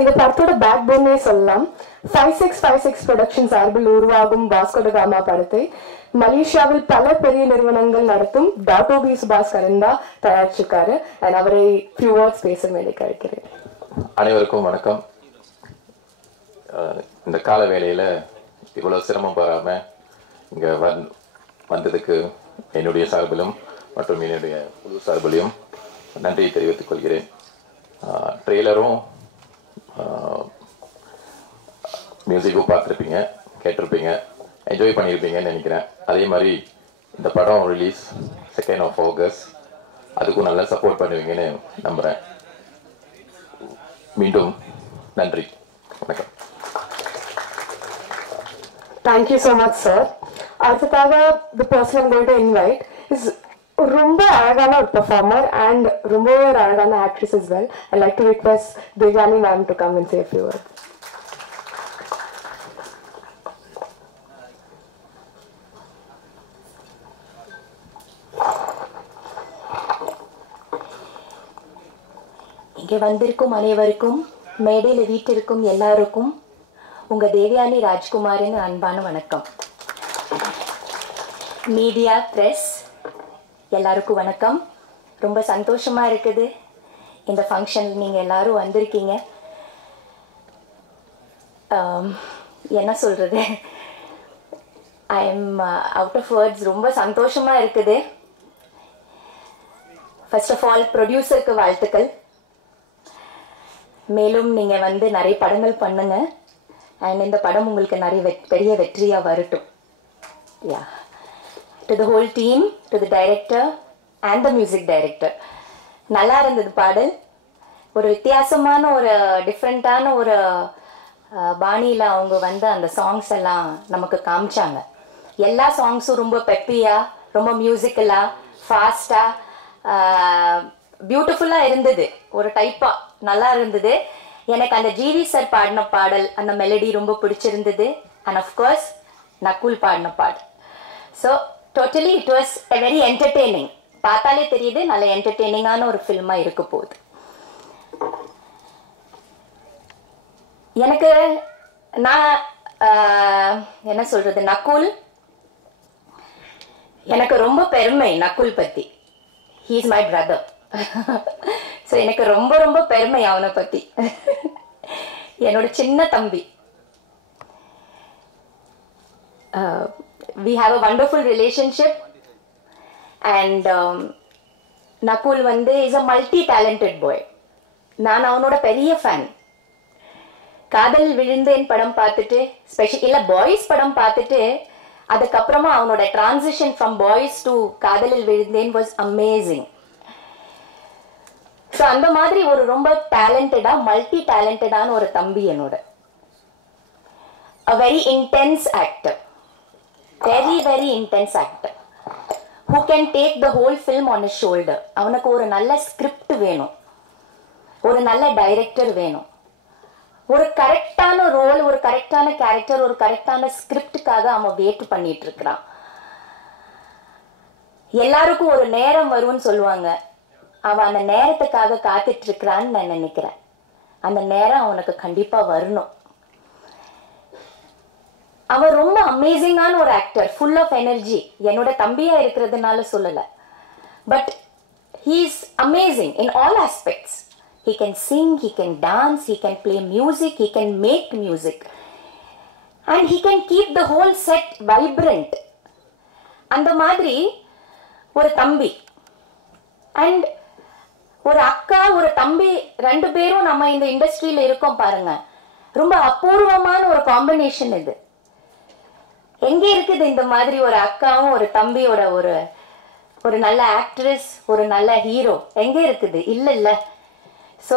இந்த படத்தோட பேக் போனே சொல்லலாம். 5656 ப்ரொடக்ஷன் சார்பில் உருவாகும் வாஸ்கோ ட காமா படத்தை மலேசியாவில் பல பெரிய நிறுவனங்கள் நடத்தும் டாட்டோபி சுபாஷ் கரந்தா தயாரிச்சிருக்காரு. அவரை ஃபியூ வேர்ட்ஸ் பேச வேண்டி கேட்கிறேன். அனைவருக்கும் வணக்கம். இந்த கால வேளையில் இவ்வளோ சிரமம் பாராம இங்கே வந்ததுக்கு என்னுடைய சார்பிலும் மற்றும் என்னுடைய குழு சார்பிலையும் நன்றியை தெரிவித்துக் கொள்கிறேன். ட்ரெய்லரும் மியூசிக்கும் பார்த்துருப்பீங்க, கேட்டிருப்பீங்க, என்ஜாய் பண்ணியிருப்பீங்கன்னு நினைக்கிறேன். அதே மாதிரி இந்த படம் ரிலீஸ் 2nd of August, அதுக்கும் நல்லா சப்போர்ட் பண்ணுவீங்கன்னு நம்புகிறேன். மீண்டும் நன்றி, வணக்கம். Thank you so much sir. அடுத்ததாக the person I'm going to invite is ரொம்ப அழகான ஒரு பெர்ஃபார்மர் அண்ட் ரொம்பவே ஒரு அழகான actress as well. I'd like to request Devani ma'am to come and say a few words. இங்கே வந்திருக்கும் அனைவருக்கும், மேடையில் வீட்டிற்கும் எல்லாருக்கும் உங்கள் தேவயானி ராஜ்குமாரின் அன்பான வணக்கம். மீடியா, ப்ரெஸ் எல்லாருக்கும் வணக்கம். ரொம்ப சந்தோஷமாக இருக்குது இந்த ஃபங்க்ஷனில் நீங்கள் எல்லோரும் வந்திருக்கீங்க. என்ன சொல்கிறது, I am out of words. ரொம்ப சந்தோஷமாக இருக்குது. ஃபர்ஸ்ட் ஆஃப் ஆல் ப்ரொடியூசருக்கு வாழ்த்துக்கள். மேலும் நீங்கள் வந்து நிறைய படங்கள் பண்ணுங்க அண்ட் இந்த படம் உங்களுக்கு நிறைய பெரிய வெற்றியாக வரட்டும். Yeah, to the whole team, to the director and the music director. நல்லா இருந்தது பாடல். ஒரு வித்தியாசமான ஒரு டிஃப்ரெண்ட்டான ஒரு பாணியில் அவங்க வந்து அந்த சாங்ஸ் எல்லாம் நமக்கு காமிச்சாங்க. எல்லா சாங்ஸும் ரொம்ப பெப்பியாக, ரொம்ப மியூசிக்கலாக, ஃபாஸ்டாக, பியூட்டிஃபுல்லாக இருந்தது. ஒரு டைப்பாக நல்லா இருந்தது. எனக்கு அந்த ஜிவி சார் பாடின பாடல், அந்த மெலடி ரொம்ப பிடிச்சிருந்தது. அண்ட் ஆஃப்கோர்ஸ் நக்குல் பாடின பாடல். So totally it was a very entertaining. பார்த்தாலே தெரியுது நல்ல என்டர்டெய்னிங்கான ஒரு ஃபில்மாக இருக்க போகுது. எனக்கு நான் என்ன சொல்கிறது, நக்குல் எனக்கு ரொம்ப பெருமை. நக்குல் பற்றி, he is my brother. So எனக்கு ரொம்ப ரொம்ப பெருமை அவனை பற்றி. என்னோட சின்ன தம்பி. we have a wonderful relationship and Nakul வந்து இஸ் a multi-talented boy. நான் அவனோட பெரிய ஃபேன். காதல் விழுந்தேன் படம் பார்த்துட்டு, இல்லை பாய்ஸ் படம் பார்த்துட்டு, அதுக்கப்புறமா அவனோட டிரான்சிஷன் ஃப்ரம் பாய்ஸ் டு காதலில் விழுந்தேன் வாஸ் அமேசிங். ஸோ அந்த மாதிரி ஒரு ரொம்ப டேலண்டடாக, மல்டி டேலண்டடான ஒரு தம்பி என்னோட. a very intense actor, very very intense actor who can take the whole film on his shoulder. அவனுக்கு ஒரு நல்ல ஸ்கிரிப்ட் வேணும், ஒரு நல்ல டைரக்டர் வேணும், ஒரு கரெக்டான ரோல், ஒரு கரெக்டான கேரக்டர், ஒரு கரெக்டான ஸ்கிரிப்டுக்காக அவன் வெயிட் பண்ணிட்டு இருக்கிறான். எல்லாருக்கும் ஒரு நேரம் வரும்னு சொல்லுவாங்க. அவன் அந்த நேரத்துக்காக காத்துட்டு இருக்கிறான்னு நான் நினைக்கிறேன். அந்த நேரம் அவனுக்கு கண்டிப்பா வரணும். அவன் ரொம்ப அமேசிங்கான ஒரு ஆக்டர், ஃபுல் ஆஃப் எனர்ஜி. என்னோட தம்பியா இருக்கிறதுனால சொல்லல, but he is amazing in all aspects. He can sing, he can dance, he can play music, he can make music and he can keep the whole set vibrant. அந்த மாதிரி ஒரு தம்பி and ஒரு அக்கா, ஒரு தம்பி, ரெண்டு பேரும் நம்ம இந்த இண்டஸ்ட்ரியில இருக்கோம் பாருங்க. ரொம்ப அபூர்வமான ஒரு காம்பினேஷன் இது. எங்க இருக்குது இந்த மாதிரி ஒரு அக்காவும் ஒரு தம்பியோட ஒரு ஒரு நல்ல ஆக்ட்ரஸ், ஒரு நல்ல ஹீரோ எங்க இருக்குது? இல்ல. ஸோ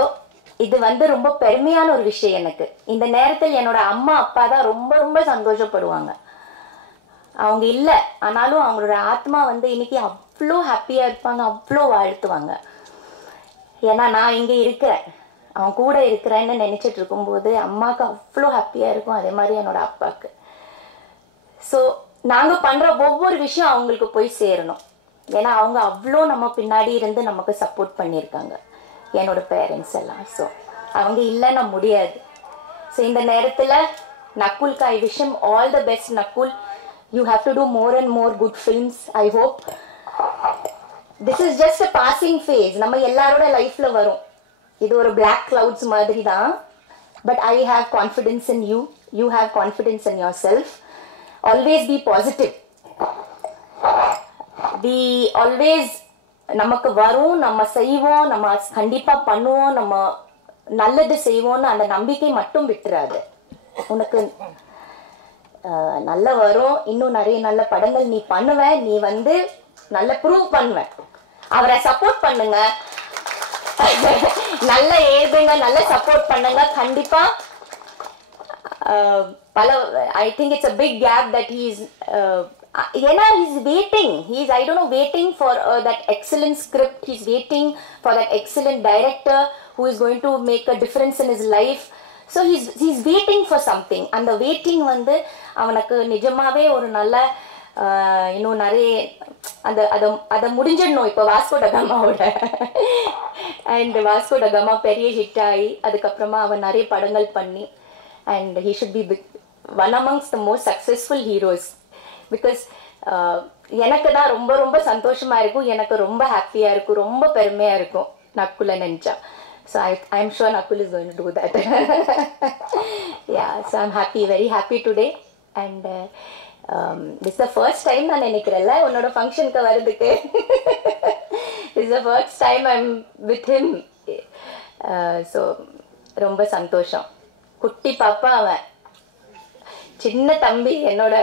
இது வந்து ரொம்ப பெருமையான ஒரு விஷயம் எனக்கு. இந்த நேரத்தில் என்னோட அம்மா அப்பா தான் ரொம்ப ரொம்ப சந்தோஷப்படுவாங்க. அவங்க இல்லை ஆனாலும் அவங்களோட ஆத்மா வந்து இன்னைக்கு அவ்வளோ ஹாப்பியா இருப்பாங்க, அவ்வளோ வாழ்த்துவாங்க. ஏன்னா நான் இங்கே இருக்கிறேன், அவன் கூட இருக்கிறேன்னு நினச்சிட்டு இருக்கும்போது அம்மாவுக்கு அவ்வளோ ஹாப்பியாக இருக்கும். அதே மாதிரி என்னோட அப்பாவுக்கு. ஸோ நாங்கள் பண்ணுற ஒவ்வொரு விஷயம் அவங்களுக்கு போய் சேரணும். ஏன்னா அவங்க அவ்வளோ நம்ம பின்னாடி இருந்து நமக்கு சப்போர்ட் பண்ணியிருக்காங்க, என்னோட பேரண்ட்ஸ் எல்லாம். ஸோ அவங்க இல்லைன்னா முடியாது. ஸோ இந்த நேரத்தில் நக்குல்க்கு I wish him all the best. Nakul, you have to do more and more good films. I hope this is just a passing phase. நம்ம எல்லாரோட லைஃப்ல வரும். இது ஒரு பிளாக் கிளவுட்ஸ் மாதிரி தான். But I have confidence in you. You have confidence in yourself. Always be positive. We always நமக்கு வரும், நம்ம செய்வோம், நம்ம கண்டிப்பா பண்ணுவோம், நம்ம நல்லது செய்வோம்னு அந்த நம்பிக்கை மட்டும் விட்டுறாது. உனக்கு நல்ல வரும், இன்னும் நிறைய நல்ல படங்கள் நீ பண்ணுவ, நீ வந்து நல்ல ப்ரூவ் பண்ணுவ. அவரை சப்போர்ட் பண்ணுங்க, நல்ல ஏதுங்க, நல்ல சப்போர்ட் பண்ணுங்க. கண்டிப்பா பல I think it's a big gap that he is ஏன்னா he's waiting. He's I don't know waiting for that excellent script. He's waiting for that excellent director who is going to make a difference in his life. So he's waiting for something. And the waiting வந்து அவனுக்கு நிஜமாவே ஒரு நல்ல இன்னும் நிறைய அதை முடிஞ்சிடணும். இப்போ வாஸ்கோ ட காமாவோட அண்ட் வாஸ்கோ ட காமா பெரிய ஹிட் ஆகி அதுக்கப்புறமா அவன் நிறைய படங்கள் பண்ணி and he should be one amongst the most successful heroes. Because எனக்கு தான் ரொம்ப ரொம்ப சந்தோஷமா இருக்கும், எனக்கு ரொம்ப ஹாப்பியா இருக்கும், ரொம்ப பெருமையா இருக்கும் நக்குல நினைச்சா. So I'm sure Nakul is going to do that. Yeah, so I'm happy, very happy today. And this is the first time நான் நினைக்கிறேன்ல உன்னோட ஃபங்க்ஷனுக்கு வரதுக்கு. This is the first time I'm with him. So ரொம்ப சந்தோஷம். குட்டி பாப்பா அவன், சின்ன தம்பி, என்னோட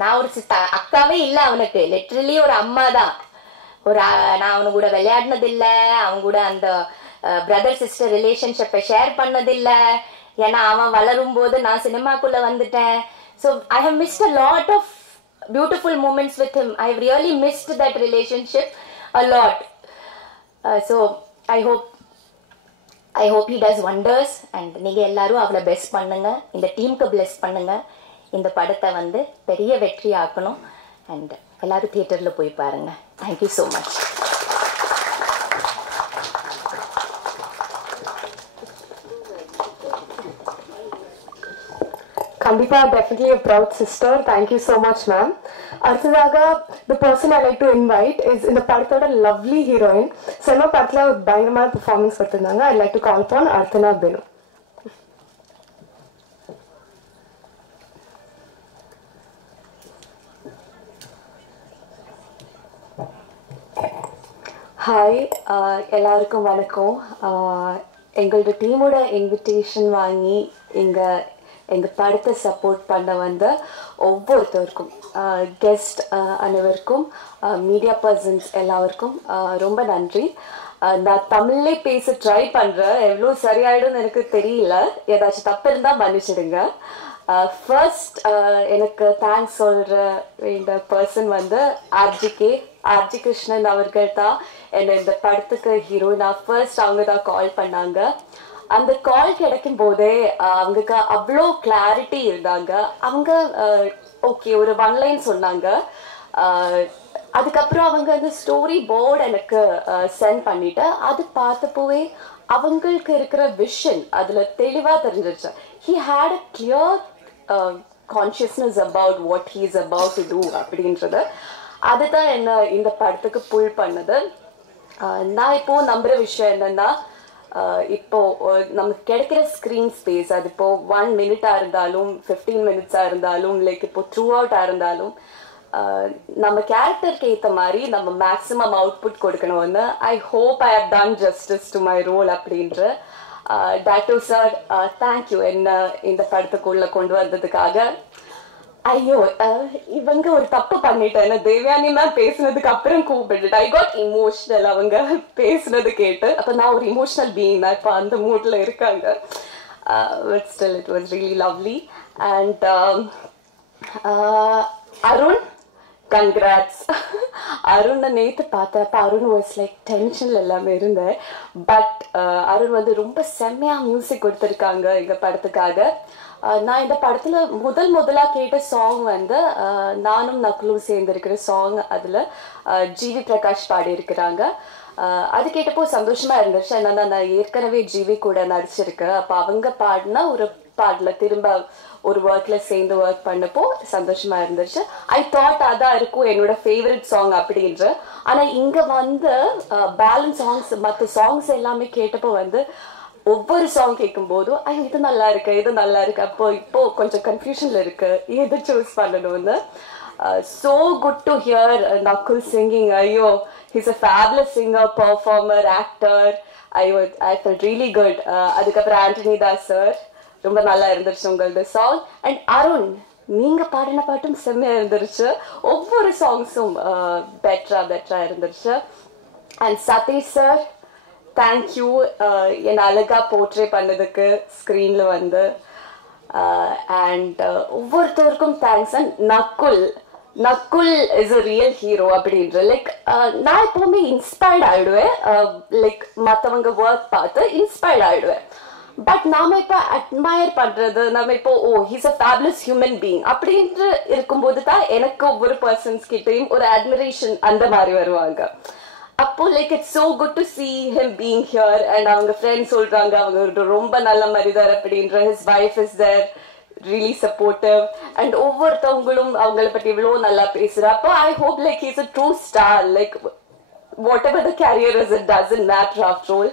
நான் ஒரு அக்காவே இல்லை அவனுக்கு, லிட்ரலி ஒரு அம்மா தான். நான் அவனு கூட விளையாடினது இல்லை, அவன் கூட அந்த பிரதர் சிஸ்டர் ரிலேஷன்ஷிப்பை ஷேர் பண்ணதில்லை. ஏன்னா அவன் வளரும் போது நான் சினிமாக்குள்ள வந்துட்டேன். So I have missed a lot of beautiful moments with him. I have really missed that relationship a lot. So I hope he does wonders. And நீங்கள் எல்லாரும் அவளை பெஸ்ட் பண்ணுங்க, இந்த டீமுக்கு பிளெஸ் பண்ணுங்க, இந்த படத்தை வந்து பெரிய வெற்றி ஆக்கணும். அண்ட் எல்லாரும் தியேட்டரில் போய் பாருங்க. Thank you so much. கண்டிப்பா, definitely a proud sister. Thank you so much, ma'am. அடுத்ததாக the person I like to invite is இந்த படத்தோட lovely heroine. செல்வா படத்துல ஒரு பயங்கரமான பெர்ஃபார்மன்ஸ் கொடுத்திருந்தாங்க. I'd like to call upon Arthana Binu. Hi, எல்லாருக்கும் வணக்கம். எங்களோட டீமோட இன்விடேஷன் வாங்கி எங்கள் படத்தை சப்போர்ட் பண்ண வந்த ஒவ்வொருத்தருக்கும், கெஸ்ட் அனைவருக்கும், மீடியா பர்சன்ஸ் எல்லாருக்கும் ரொம்ப நன்றி. நான் தமிழ்லே பேச ட்ரை பண்ணுறேன், எவ்வளோ சரியாயிடும்னு எனக்கு தெரியல, ஏதாச்சும் தப்பு இருந்தால் மன்னிச்சிடுங்க. ஃபர்ஸ்ட் எனக்கு தேங்க்ஸ் சொல்கிற இந்த பர்சன் வந்து ஆர்ஜி கிருஷ்ணன் அவர்கள் தான் என்னை இந்த படத்துக்கு ஹீரோயினா ஃபர்ஸ்ட் அவங்க தான் கால் பண்ணாங்க. அந்த கால் கிடைக்கும் போதே அவங்களுக்கு அவ்வளோ கிளாரிட்டி இருந்தாங்க. அவங்க ஓகே ஒரு ஒன்லைன் சொன்னாங்க. அதுக்கப்புறம் அவங்க அந்த ஸ்டோரி போர்டு எனக்கு சென்ட் பண்ணிட்டு அது பார்த்தப்போவே அவங்களுக்கு இருக்கிற விஷன் அதில் தெளிவாக தெரிஞ்சிருச்சு. He had a clear consciousness about what he is about to do அப்படின்றது. அதுதான் என்ன இந்த படத்துக்கு புல் பண்ணது. நான் இப்போது நம்புகிற விஷயம் என்னென்னா, இப்போது நமக்கு கிடைக்கிற ஸ்க்ரீன் ஸ்பேஸ் அது இப்போது 1 minute இருந்தாலும் 15 minutes இருந்தாலும் லைக் இப்போ த்ரூ அவுட்டாக இருந்தாலும் நம்ம கேரக்டருக்கு ஏற்ற மாதிரி நம்ம மேக்ஸிமம் அவுட்புட் கொடுக்கணும்னு I hope I have done justice to my role அப்படின்ற. டாக்டர் சார் தேங்க்யூ என்ன இந்த படத்துக்குள்ளே கொண்டு வந்ததுக்காக. ஐயோ இவங்க ஒரு தப்பு பண்ணிட்டேன், தேவயானி மேம் பேசுனதுக்கு அப்புறம் கூப்பிட்டு ஐ காட் இமோஷனல் அவங்க பேசுனது கேட்டு. அப்போ நான் ஒரு இமோஷனல் பீயிங் தான், இப்போ அந்த மூட்ல இருக்காங்க. But still it was really lovely. And Arun, congrats. அருணை நேற்று பார்த்தேன். அப்போ அருண் வாஸ் லைக் டென்ஷனில் எல்லாமே இருந்தேன். பட் அருண் வந்து ரொம்ப செம்மையாக மியூசிக் கொடுத்துருக்காங்க எங்கள் படத்துக்காக. நான் இந்த படத்தில் முதலாக கேட்ட சாங் வந்து நானும் நக்குலும் சேர்ந்துருக்கிற சாங். அதில் ஜிவி பிரகாஷ் பாடியிருக்கிறாங்க. அது கேட்டப்போ சந்தோஷமா இருந்துச்சு. என்னன்னா நான் ஏற்கனவே ஜிவி கூட நடிச்சிருக்கேன். அப்போ அவங்க பாடினா ஒரு பாடல திரும்ப ஒரு ஒர்க்ல சேர்ந்து ஒர்க் பண்ணப்போ சந்தோஷமா இருந்துச்சு. ஐ தாட் அதான் இருக்கும் என்னோட ஃபேவரட் சாங் அப்படின்ற. ஆனா இங்க வந்து பேலன்ஸ் சாங்ஸ் மற்ற சாங்ஸ் எல்லாமே கேட்டப்போ வந்து ஒவ்வொரு சாங் கேட்கும் போதும் இது நல்லா இருக்கு இது நல்லா இருக்கு. அப்போ இப்போ கொஞ்சம் கன்ஃபியூஷன்ல இருக்கு எது சூஸ் பண்ணணும்னு. So good to hear Nakul singing. Ayyo, he's a fabulous singer, performer, actor. I felt really good. அதுக்கப்புறம் ஆண்டனி தாஸ் சார் ரொம்ப நல்லா இருந்துச்சு உங்களோட சாங். அண்ட் அருண் நீங்க பாடின பாட்டும் செம்மையா இருந்துருச்சு. ஒவ்வொரு சாங்ஸும் பெட்டரா இருந்துச்சு. அண்ட் சதீஷ் சார் தேங்க்யூ என்னை அழகா போர்ட்ரே பண்ணதுக்கு ஸ்க்ரீன்ல வந்து. அண்ட் ஒவ்வொருத்தருக்கும் thanks. And Nakul is a real hero அப்படின்ற. லைக் நான் எப்பவுமே இன்ஸ்பயர்ட் ஆயிடுவேன். லைக் மற்றவங்க ஒர்க் பார்த்து இன்ஸ்பயர்ட் ஆயிடுவேன். பட் நாம இப்போ அட்மயர் பண்றது நம்ம இப்போ he's a fabulous human being அப்படின்ட்டு இருக்கும்போது தான் எனக்கு ஒவ்வொரு பர்சன்ஸ் கிட்டையும் ஒரு அட்மிரேஷன் அந்த மாதிரி வருவாங்க. அப்போ like it's so good to see him being here. And அவங்க ஃப்ரெண்ட்ஸ் சொல்றாங்க அவங்க ரொம்ப நல்ல மனிதர் அப்படின்ற. his wife is there really supportive. And ஒவ்வொருத்தவங்களும் அவங்கள பத்தி இவ்வளவு நல்லா பேசுற. அப்போ I hope like he's a true star. Like whatever the career is, it doesn't matter after all.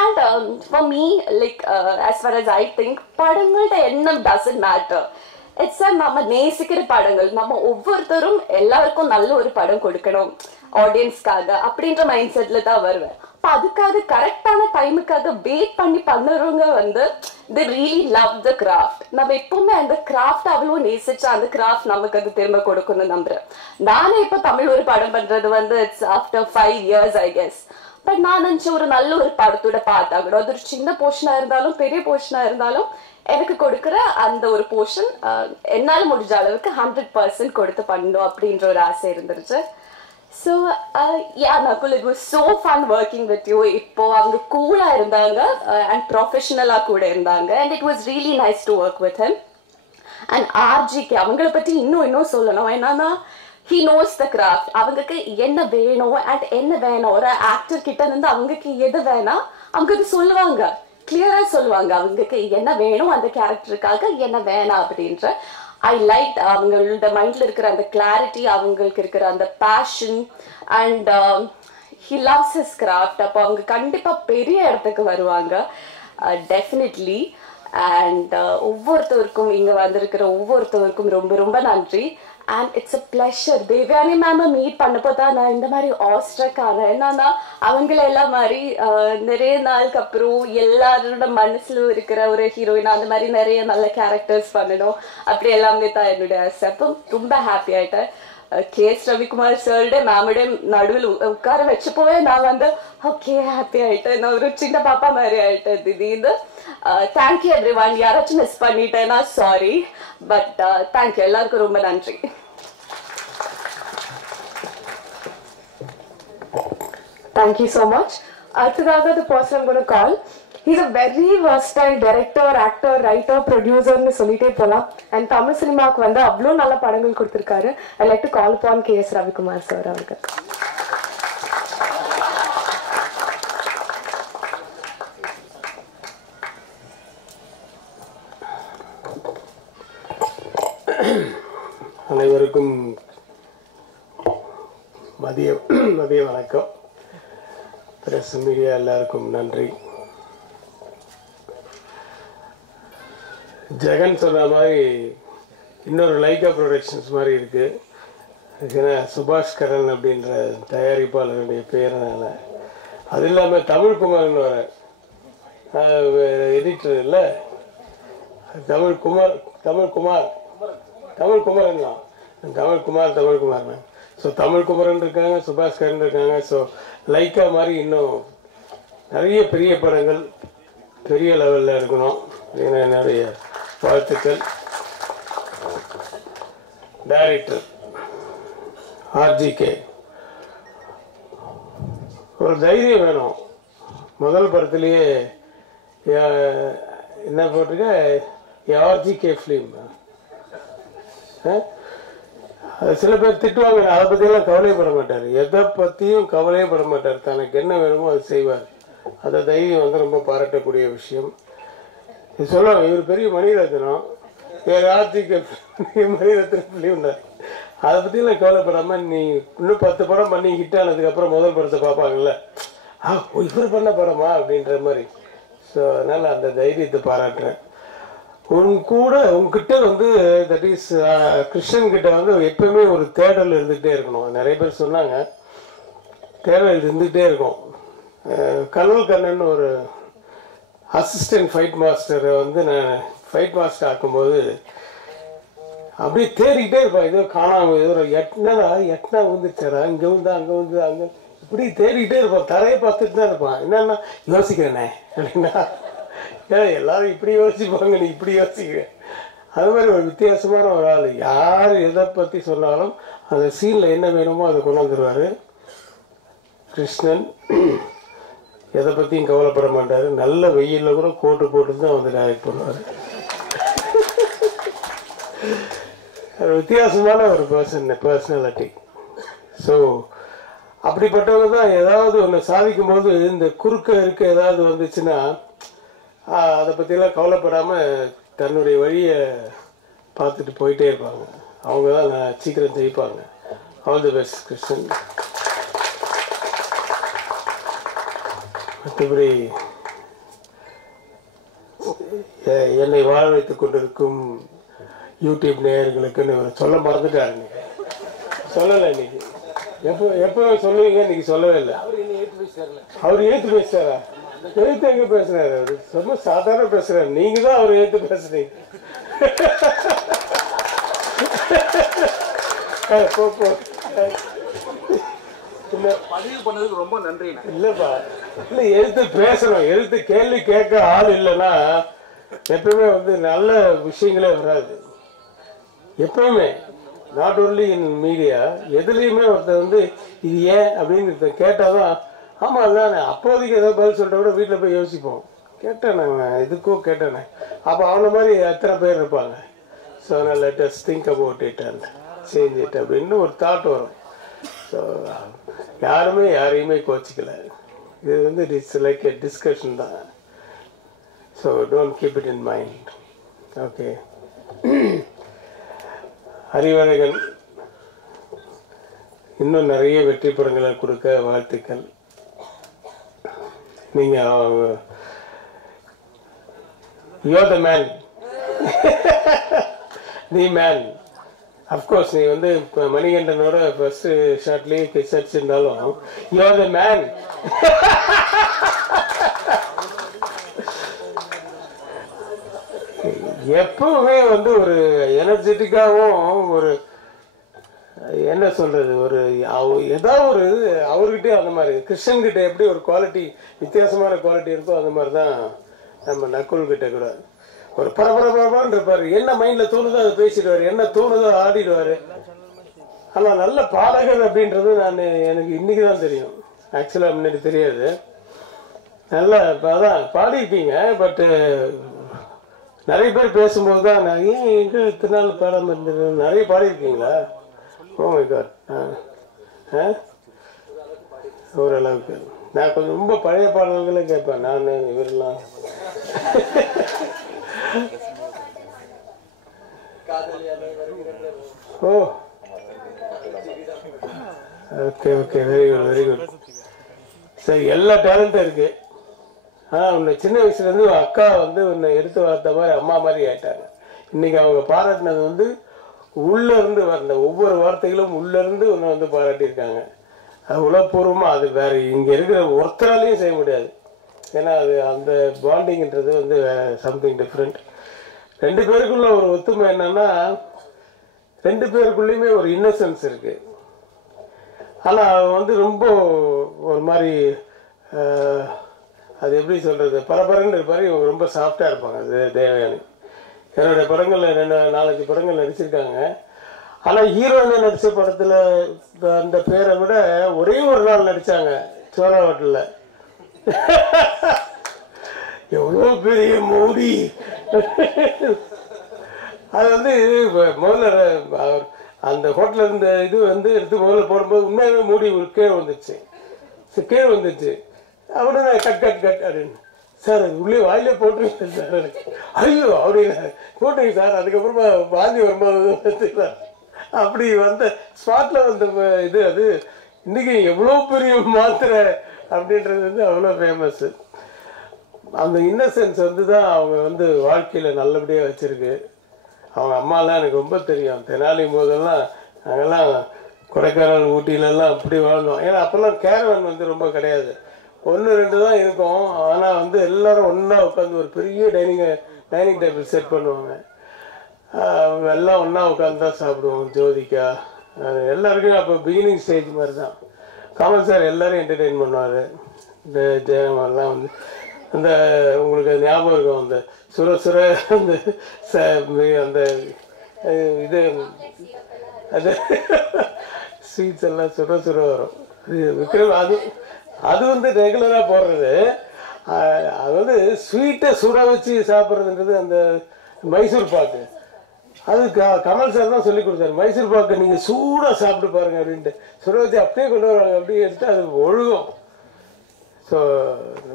And for me, like as far as I think, படங்களோட எண்ணம் doesn't matter. It's நம்ம நேசிக்கிற படங்கள். நம்ம ஒவ்வொருத்தரும் எல்லாருக்கும் நல்ல ஒரு படம் கொடுக்கணும் ஆடியன்ஸ்க்காக அப்படின்ற மைண்ட் செட்ல தான் வருவேன். அப்போ அதுக்காக கரெக்டான டைமுக்காக வெயிட் பண்ணி பண்ணுறவங்க வந்து they really love the craft. நம்ம எப்பவுமே அந்த கிராஃப்ட் அவ்வளோ நேசிச்சா அந்த கிராஃப்ட் நமக்கு அது திரும்ப கொடுக்கணும்னு நம்புறேன். நானே இப்போ தமிழ் ஒரு படம் பண்றது வந்து it's after 5 years I guess. But நான் நினச்ச ஒரு நல்ல ஒரு படத்தோட பார்த்தாகணும். அது ஒரு சின்ன போர்ஷனா இருந்தாலும் பெரிய போர்ஷனா இருந்தாலும் எனக்கு கொடுக்குற அந்த ஒரு போர்ஷன் என்னால் முடிஞ்ச அளவுக்கு 100% கொடுத்து பண்ணணும் அப்படின்ற ஒரு ஆசை இருந்துருச்சு. So yeah Nakul, it was so fun working with you. இப்போ அவங்க கூலா இருந்தாங்க and professional கூட இருந்தாங்க. And it was really nice to work with him. And RGK அவங்கள பத்தி இன்னும் சொல்லணும். என்னன்னா he knows the craft. அவங்களுக்கு என்ன வேணும் and என்ன வேணும் ஒரு ஆக்டர் கிட்ட இருந்து அவங்களுக்கு எது வேணா அவங்க அது சொல்லுவாங்க, கிளியரா சொல்லுவாங்க அவங்களுக்கு என்ன வேணும் அந்த கேரக்டருக்காக என்ன வேணாம் அப்படின்ற. ஐ லைக் அவங்களோட மைண்ட்ல இருக்கிற அந்த கிளாரிட்டி, அவங்களுக்கு இருக்கிற அந்த passion. And he loves his craft. அப்போ அவங்க கண்டிப்பா பெரிய இடத்துக்கு வருவாங்க டெஃபினெட்லி. அண்ட் ஒவ்வொருத்தருக்கும் இங்க வந்திருக்கிற ஒவ்வொருத்தருக்கும் ரொம்ப ரொம்ப நன்றி. And it's a pleasure. Devayani ma'am meet பண்ணப்போ தான் நான் இந்த மாதிரி ஆஸ்ட்ரக் ஆனேன். என்னன்னா அவங்கள எல்லாம் மாதிரி நிறைய நாளுக்கு அப்புறம் எல்லாரோட மனசுல இருக்கிற ஒரு ஹீரோயின் அந்த மாதிரி நிறைய நல்ல கேரக்டர்ஸ் பண்ணணும் அப்படி எல்லாமே தான் என்னுடைய ஆசை. அப்போ ரொம்ப ஹாப்பி ஆயிட்டேன். KS ரவிக்குமார் சார்ட மேமோட நடுவில் உட்கார வச்சப்போவே நான் வந்து ஓகே ஹாப்பி ஆயிட்டேன். நான் ஒரு சின்ன பாப்பா மாதிரி ஆயிட்டேன் திடீர்னு. Thank you every one. யாராச்சும் மிஸ் பண்ணிட்டேன்னா சாரி. பட் தேங்க்யூ எல்லாருக்கும் ரொம்ப நன்றி. Thank you so much. அடுத்ததாக the person I'm going to call, he's a very versatile director, actor, writer, producer னு சொல்லிட்டே போலாம். அண்ட் தமிழ் சினிமாவுக்கு வந்து அவ்வளோ நல்ல படங்கள் கொடுத்துருக்காரு. I'd like to call upon KS Ravikumar sir அவர்கள். அனைவருக்கும் மதிய வணக்கம். பிரஸ் மீடியா எல்லாருக்கும் நன்றி. ஜெகன் சொன்ன மாதிரி இன்னொரு லைக்கா ப்ரொடக்ஷன்ஸ் மாதிரி இருக்குது. ஏன்னா சுபாஷ் கரன் அப்படின்ற தயாரிப்பாளருடைய பேரனால, அது இல்லாமல் தமிழ்குமார்னு வர எடிட்டர் இல்லை, தமிழ்குமார். ஸோ தமிழ்குமரன் இருக்காங்க, சுபாஷ் கரன் இருக்காங்க. ஸோ லைக்கா மாதிரி இன்னும் நிறைய பெரிய படங்கள் பெரிய லெவலில் இருக்கணும். என்னுடைய வாழ்த்துக்கள். டைரக்டர் RGK, ஒரு தைரியம் வேணும். முதல் படத்துலேயே என்ன போட்டிருக்க RGK ஃபிலிம். சில பேர் திட்டுவாங்க, அதை பற்றியெல்லாம் கவலைப்பட மாட்டார். எதை பற்றியும் கவலையே பட மாட்டார். தனக்கு என்ன வேணுமோ அது செய்வார். அந்த தைரியம் வந்து ரொம்ப பாராட்டக்கூடிய விஷயம். இது சொல்லுவாங்க, இவர் பெரிய மணிரத்னம், வேறு ஆட்சிக்கு மணிரத்னம் சொல்லி உண்டார். அதை பற்றியெல்லாம் கவலைப்படாமல் நீ இன்னும் 10 படம் பண்ணி ஹிட் ஆனதுக்கப்புறம் முதல் படத்தை பார்ப்பாங்கல்ல, இவர் பண்ண படமா அப்படின்ற மாதிரி. ஸோ அதனால் அந்த தைரியத்தை பாராட்டுறேன். உங்ககிட்ட வந்து தட் இஸ் கிருஷ்ணன் கிட்ட வந்து எப்பவுமே ஒரு தேடல் இருந்துகிட்டே இருக்கணும். நிறைய பேர் சொன்னாங்க தேடல் இருந்துகிட்டே இருக்கும். கனல் கண்ணன் ஒரு அசிஸ்டன்ட் ஃபைட் மாஸ்டரை வந்து நான் ஃபைட் மாஸ்டர் ஆக்கும்போது அப்படியே தேடிக்கிட்டே இருப்பான். ஏதோ காணாமல் ஏதோ எட்டனா வந்துச்சாரா, இங்கே வந்து அங்கே வந்து அங்கே இப்படி தேடிக்கிட்டே இருப்பான். தரையை பார்த்துட்டு தான் இருப்பான். என்னன்னா யோசிக்கிறேனே அப்படின்னா, ஏன் எல்லாரும் இப்படி யோசிப்பாங்க, நீ இப்படி யோசிக்கிற. அது மாதிரி ஒரு வித்தியாசமான ஒரு ஆள். யார் எதை பற்றி சொன்னாலும் அந்த சீனில் என்ன வேணுமோ அதை கொண்டு வந்துடுவார் கிருஷ்ணன். எதை பற்றியும் கவலைப்பட மாட்டார். நல்ல வெயிலில் கூட கோட்டு போட்டு தான் வந்து டைரக்ட் பண்ணுவார். வித்தியாசமான ஒரு பர்சனாலிட்டி. ஸோ அப்படிப்பட்டவங்க தான் ஏதாவது ஒன்று சாதிக்கும்போது இந்த குறுக்க இருக்க ஏதாவது வந்துச்சுன்னா அதை பற்றிலாம் கவலைப்படாமல் தன்னுடைய வழியை பார்த்துட்டு போயிட்டே இருப்பாங்க. அவங்க தான் நான் சீக்கிரம் ஜெயிப்பாங்க. All the best Krishnan. மற்றபடி என்னை வாழ வைத்துக் கொண்டிருக்கும் யூடியூப் நேயர்களுக்குன்னு சொல்ல மறந்துட்டாரு. சொல்லலை இன்னைக்கு. எப்போ சொல்லுவீங்க? இன்னைக்கு சொல்லவே இல்லை. அவர் ஏற்று பேசுறாரா? எழுத்து எங்க பேசுறாரு? அவரு ரொம்ப சாதாரண பேசுறாரு. நீங்க தான் அவர் ஏற்று பேசுறீங்க. பதிவு பண்ணதுக்கு ரொம்ப நன்றி. இல்லப்பா, இல்ல எழுத்து பேசணும். எழுத்து கேள்வி கேட்க ஆள் இல்லைன்னா எப்பவுமே வந்து நல்ல விஷயங்களே வராது. எப்பவுமே நாட் ஓன்லி இன் மீடியா, எதுலேயுமே ஒருத்தர் வந்து இது ஏன் அப்படின்னு கேட்டாதான் ஆமாம் அதுதானே அப்போதைக்கு ஏதோ பதில் சொல்லிட்ட கூட வீட்டில் போய் யோசிப்போம். கேட்டேனாங்க இதுக்கும் கேட்டேனே. அப்போ அவனை மாதிரி எத்தனை பேர் இருப்பாங்க. ஸோ அதனால் let us think about it and change it அப்படின்னு ஒரு தாட் வரும். ஸோ யாருமே யாரையுமே கோச்சிக்கல. இது வந்து இட்ஸ் லைக் எ டிஸ்கஷன் தான். So don't keep it in mind. Okay. Arivazhagan இன்னும் நிறைய வெற்றி படங்களை கொடுக்க வாழ்த்துக்கள். நீங்கள் you are the man. The man. Of course நீ வந்து இப்போ மணிகண்டனோட ஃபர்ஸ்ட் ஷாட்லேயே கிஸ் அடிச்சிருந்தாலும் யூஆர் த மேன். எப்பவுமே வந்து ஒரு எனர்ஜெட்டிக்காகவும் ஒரு என்ன சொல்றது ஒரு ஏதாவது ஒரு அவர்கிட்டே அந்த மாதிரி கிருஷ்ணன்கிட்ட எப்படி ஒரு குவாலிட்டி வித்தியாசமான குவாலிட்டி இருக்கோ அந்த மாதிரி தான் நம்ம நக்குல் கிட்ட கூட ஒரு பரபரப்பான்னு இருப்பாரு. என்ன மைண்ட்ல தோணுதோ அதை பேசிடுவாரு, என்ன தோணுதோ ஆடிடுவாரு. ஆனா நல்ல பாடகர் அப்படின்றது எனக்கு இன்னைக்கு தான் தெரியும். ஆக்சுவலா முன்னாடி தெரியாது. நல்லா அதான் பாடிருக்கீங்க. பட் நிறைய பேர் பேசும்போது தான் நான் ஏன் எங்கே இத்தனை நாள் பாடாமல் இருந்தது. நிறைய பாடியிருக்கீங்களா? Oh my God. ஓரளவுக்கு நான் கொஞ்சம் ரொம்ப பழைய பாடல்களே கேட்பேன். நான் இவரெல்லாம் oh okay okay very good very good. சரி, எல்லா டேலண்ட்டும் இருக்குது. ஆனால் உன்னை சின்ன வயசுலேருந்து அக்கா வந்து உன்னை எடுத்து வளர்த்த மாதிரி அம்மா மாதிரி ஆயிட்டாங்க. இன்றைக்கி அவங்க பாராட்டினது வந்து உள்ளேருந்து வந்த ஒவ்வொரு வார்த்தைகளும் உள்ளேருந்து உன்னை வந்து பாராட்டியிருக்காங்க. அது உளப்பூர்வமாக. அது வேறு இங்கே இருக்கிற ஒருத்தராலையும் செய்ய முடியாது. ஏன்னா அது அந்த பாண்டிங்கிறது வந்து சம்திங் டிஃப்ரெண்ட். 2 பேருக்குள்ள ஒரு ஒத்துமை என்னன்னா 2 பேருக்குள்ளேயுமே ஒரு இன்னசென்ஸ் இருக்குது. ஆனால் அது வந்து ரொம்ப ஒரு மாதிரி அது எப்படி சொல்கிறது பரபரன்னு இருப்பார். இவங்க ரொம்ப சாஃப்டாக இருப்பாங்க. தேவயானி என்னுடைய படங்களில் 4-5 படங்கள் நடிச்சிருக்காங்க. ஆனால் ஹீரோயினாக நடித்த படத்தில் அந்த பேரை விட ஒரே ஒரு நாள் நடித்தாங்க சோழா ஹோட்டலில். எவ்வளோ பெரிய மூடி. அது வந்து முதல்ல அந்த ஹோட்டலில் இருந்த இது வந்து எடுத்து முதல்ல போடும்போது உண்மையாகவே மூடி கீழே வந்துச்சு. கீழே வந்துச்சு. அவரு கட் கட் கட் அப்படின்னு, சார் அது உள்ளே வாயிலே போட்டுருங்க சார். ஐயோ அப்படின்னு போட்டுங்க சார். அதுக்கப்புறமா வாந்தி வரும்போது அப்படி வந்த ஸ்பாட்டில் வந்த இது அது இன்றைக்கி எவ்வளோ பெரிய மாத்திரை அப்படின்றது வந்து அவ்வளோ ஃபேமஸ்ஸு. அந்த இன்னசென்ஸ் வந்து தான் அவங்க வந்து வாழ்க்கையில் நல்லபடியாக வச்சுருக்கு. அவங்க அம்மாலாம் எனக்கு ரொம்ப தெரியும். தெனாலி போதெல்லாம் நாங்கள்லாம் கொடைக்கானல் ஊட்டியிலலாம் அப்படி வாழ்ந்தோம். ஏன்னா அப்போல்லாம் கேரவன் வந்து ரொம்ப கிடையாது, 1-2 தான் இருக்கும். ஆனால் வந்து எல்லோரும் ஒன்றா உட்காந்து ஒரு பெரிய டைனிங் டேபிள் செட் பண்ணுவாங்க. அவங்க எல்லாம் ஒன்றா உட்காந்து தான் சாப்பிடுவோம். ஜோதிகா எல்லாருக்கும் அப்போ பிகினிங் ஸ்டேஜ் மாதிரி தான். கமல் சார் எல்லோரும் என்டர்டெயின் பண்ணுவார். இந்த ஜெயமாலாம் வந்து அந்த உங்களுக்கு ஞாபகம் இருக்கும், அந்த சுர அந்த அந்த இது அது ஸ்வீட்ஸ் எல்லாம் சுர வரும். அது விக்ரம் அது வந்து ரெகுலராக போடுறது. அது வந்து ஸ்வீட்டை சுட வச்சு சாப்பிட்றதுன்றது அந்த மைசூர் பாக்கு. அது கமல் சார் தான் சொல்லி கொடுத்தாரு. மைசூர் பாக்கு நீங்கள் சூடாக சாப்பிட்டு பாருங்க அப்படின்ட்டு சுட வச்சு அப்படியே கொண்டு வருவாங்க. அப்படியே எடுத்து அது ஒழுகும். So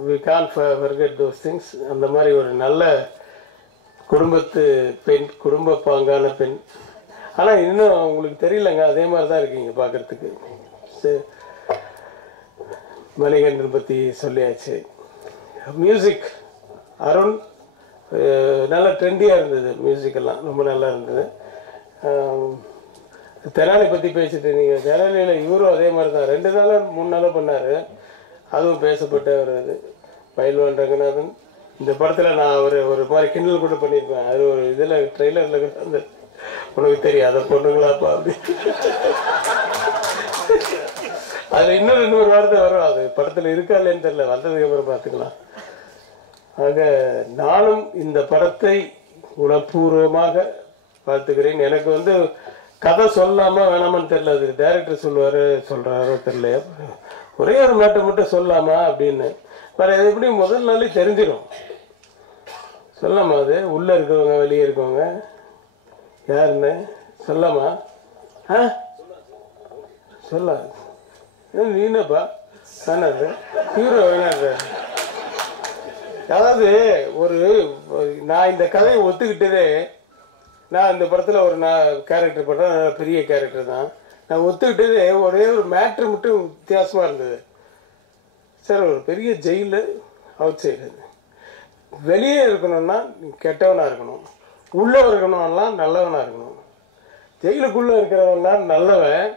we can't forget those things. அந்த மாதிரி ஒரு நல்ல குடும்பத்து பெண், குடும்ப பாங்கான பெண். ஆனால் இன்னும் உங்களுக்கு தெரியலங்க, அதே மாதிரி தான் இருக்கீங்க பார்க்குறதுக்கு. மணிகண்டன் பற்றி சொல்லியாச்சு. மியூசிக் அருண் நல்லா ட்ரெண்டியாக இருந்தது. மியூசிக்கெல்லாம் ரொம்ப நல்லா இருந்தது. தெனாலி பற்றி பேசிட்டு நீங்கள் தெனாலியில் இவரும் அதே மாதிரி தான் 2 நாளோ 3 நாளோ பண்ணார். அதுவும் பேசப்பட்ட ஒரு இது. பயில்வான் ரங்கநாதன் இந்த படத்தில் நான் ஒரு மாதிரி கிண்டல் கூட பண்ணியிருப்பேன். அது ஒரு இதில் ட்ரெய்லரில் கூட அந்த உனக்கு தெரியாத பொண்ணுங்களாப்பா அப்படி அதில் இன்னொரு வார்த்தை வரும். அது படத்தில் இருக்கா இல்லைன்னு தெரியல, வந்ததுக்கு அப்புறம் பார்த்துக்கலாம். ஆக நானும் இந்த படத்தை உணர்வுபூர்வமாக பார்த்துக்கிறேன். எனக்கு வந்து கதை சொல்லாமல் வேணாமான்னு தெரியல. அது டைரக்டர் சொல்கிறாரோ தெரியல. ஒரே ஒரு மேட்டர் மட்டும் சொல்லாமா அப்படின்னு. வேறு அது எப்படி முதல் நாளே தெரிஞ்சிடும். சொல்லாமா? அது உள்ளே இருக்கவங்க வெளியே இருக்கவங்க யாருன்னு சொல்லாமா? சொல்ல நீனப்பா தானே ஹீரோ வேணாது. அதாவது நான் இந்த கதையை ஒத்துக்கிட்டதே, நான் இந்த படத்தில் ஒரு கேரக்டர் பண்ணுறேன், பெரிய கேரக்டர் தான். நான் ஒத்துக்கிட்டதே ஒரே ஒரு மேட்ரு மட்டும் வித்தியாசமாக இருந்தது. சார் ஒரு பெரிய ஜெயிலு அவுட் சைடு. வெளியே இருக்கணும்னா கெட்டவனாக இருக்கணும், உள்ளே இருக்கணும்லாம் நல்லவனாக இருக்கணும். ஜெயிலுக்குள்ளே இருக்கிறவன்லாம் நல்லவன்,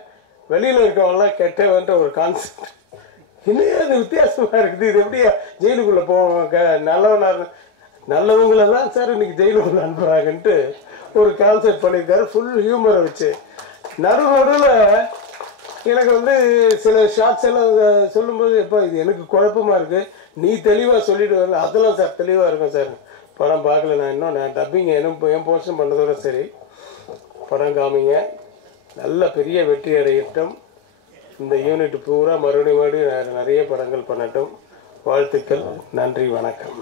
வெளியில் இருக்கிறவன்லாம் கெட்டவன்ற ஒரு கான்செப்ட். இன்னும் அது வித்தியாசமாக இருக்குது. இது எப்படியா ஜெயிலுக்குள்ளே போவாங்க? நல்லவங்களை தான் சார் இன்னைக்கு ஜெயிலுக்குள்ளே அனுப்புகிறாங்கன்ட்டு ஒரு கான்செப்ட் பண்ணியிருக்காரு. ஃபுல் ஹியூமரை வச்சு நடுவில் எனக்கு வந்து சில ஷார்ட்ஸ் எல்லாம் சொல்லும்போது எப்போ இது எனக்கு குழப்பமாக இருக்குது, நீ தெளிவாக சொல்லிட்டு வரல. அதெல்லாம் சார் தெளிவாக இருக்கும் சார். படம் பார்க்கல, நான் டப்பிங் என் போர்ஷன் பண்ணதோட சரி. படம் காமிங்க, நல்ல பெரிய வெற்றி அடையட்டும். இந்த யூனிட் பூரா மறுபடியும் நிறைய படங்கள் பண்ணட்டும். வாழ்த்துக்கள். நன்றி, வணக்கம்.